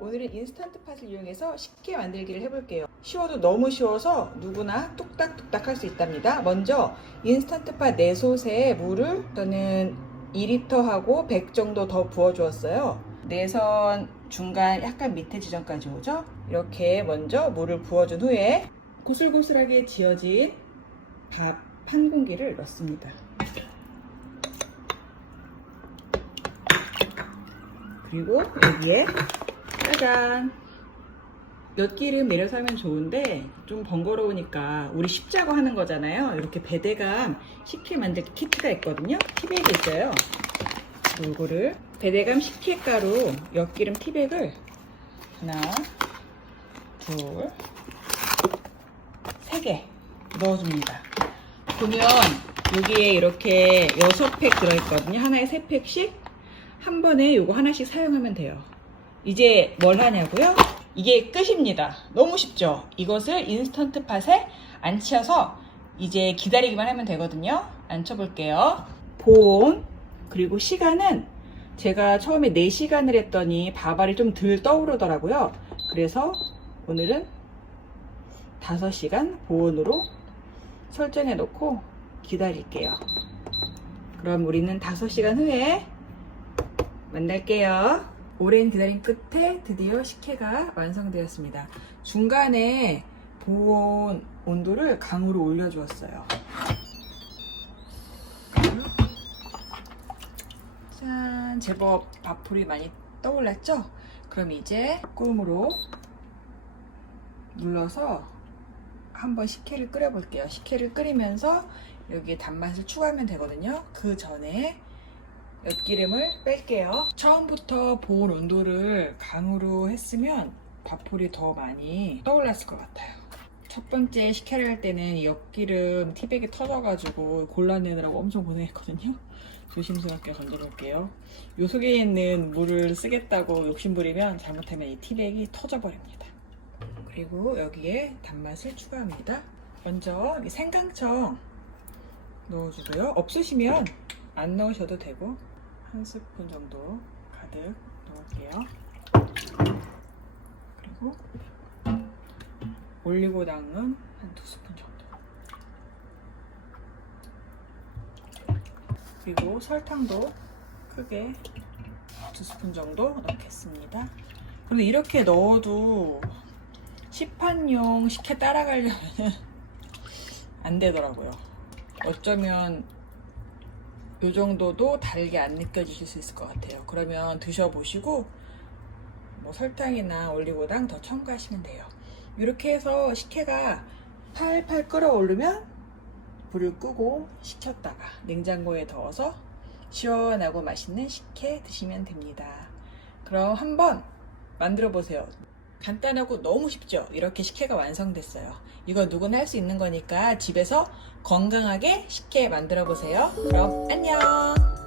오늘은 인스턴트 팟을 이용해서 쉽게 만들기를 해볼게요. 쉬워도 너무 쉬워서 누구나 뚝딱뚝딱 할 수 있답니다. 먼저 인스턴트 팟 4솥에 물을 저는 2리터하고 100 정도 더 부어주었어요. 내선 중간 약간 밑에 지점까지 오죠? 이렇게 먼저 물을 부어준 후에 고슬고슬하게 지어진 밥 한 공기를 넣습니다. 그리고 여기에 짜잔. 엿기름 내려서 하면 좋은데 좀 번거로우니까 우리 쉽자고 하는 거잖아요. 이렇게 배대감 식혜 만들기 키트가 있거든요. 티백이 있어요. 요거를 배대감 식혜 가루 엿기름 티백을 하나 둘세 개 넣어줍니다. 보면 여기에 이렇게 6팩 들어있거든요. 하나에 3팩씩 한 번에 요거 하나씩 사용하면 돼요 이제 뭘 하냐고요? 이게 끝입니다. 너무 쉽죠? 이것을 인스턴트 팟에 앉혀서 이제 기다리기만 하면 되거든요. 앉혀볼게요. 보온, 그리고 시간은 제가 처음에 4시간을 했더니 밥알이 좀 덜 떠오르더라고요. 그래서 오늘은 5시간 보온으로 설정해 놓고 기다릴게요. 그럼 우리는 5시간 후에 만날게요. 오랜 기다림 끝에 드디어 식혜가 완성되었습니다. 중간에 보온 온도를 강으로 올려주었어요. 짠, 제법 밥풀이 많이 떠올랐죠? 그럼 이제 꿀무로 눌러서 한번 식혜를 끓여볼게요. 식혜를 끓이면서 여기에 단맛을 추가하면 되거든요. 그 전에 엿기름을 뺄게요. 처음부터 보온 온도를 강으로 했으면 밥풀이 더 많이 떠올랐을 것 같아요. 첫 번째 식혜를 할 때는 이 엿기름 티백이 터져가지고 골라내느라고 엄청 고생했거든요. 조심스럽게 건져볼게요. 요 속에 있는 물을 쓰겠다고 욕심부리면 잘못하면 이 티백이 터져버립니다. 그리고 여기에 단맛을 추가합니다. 먼저 이 생강청 넣어주고요. 없으시면 안 넣으셔도 되고 한 스푼 정도 가득 넣을게요. 그리고 올리고당은 한 두 스푼 정도. 그리고 설탕도 크게 두 스푼 정도 넣겠습니다. 근데 이렇게 넣어도 시판용 식혜 따라가려면 안 되더라고요. 어쩌면 이 정도도 달게 안 느껴지실 수 있을 것 같아요. 그러면 드셔보시고 뭐 설탕이나 올리고당 더 첨가하시면 돼요. 이렇게 해서 식혜가 팔팔 끓어오르면 불을 끄고 식혔다가 냉장고에 넣어서 시원하고 맛있는 식혜 드시면 됩니다. 그럼 한번 만들어 보세요. 간단하고 너무 쉽죠? 이렇게 식혜가 완성됐어요. 이거 누구나 할 수 있는 거니까 집에서 건강하게 식혜 만들어 보세요. 그럼 안녕!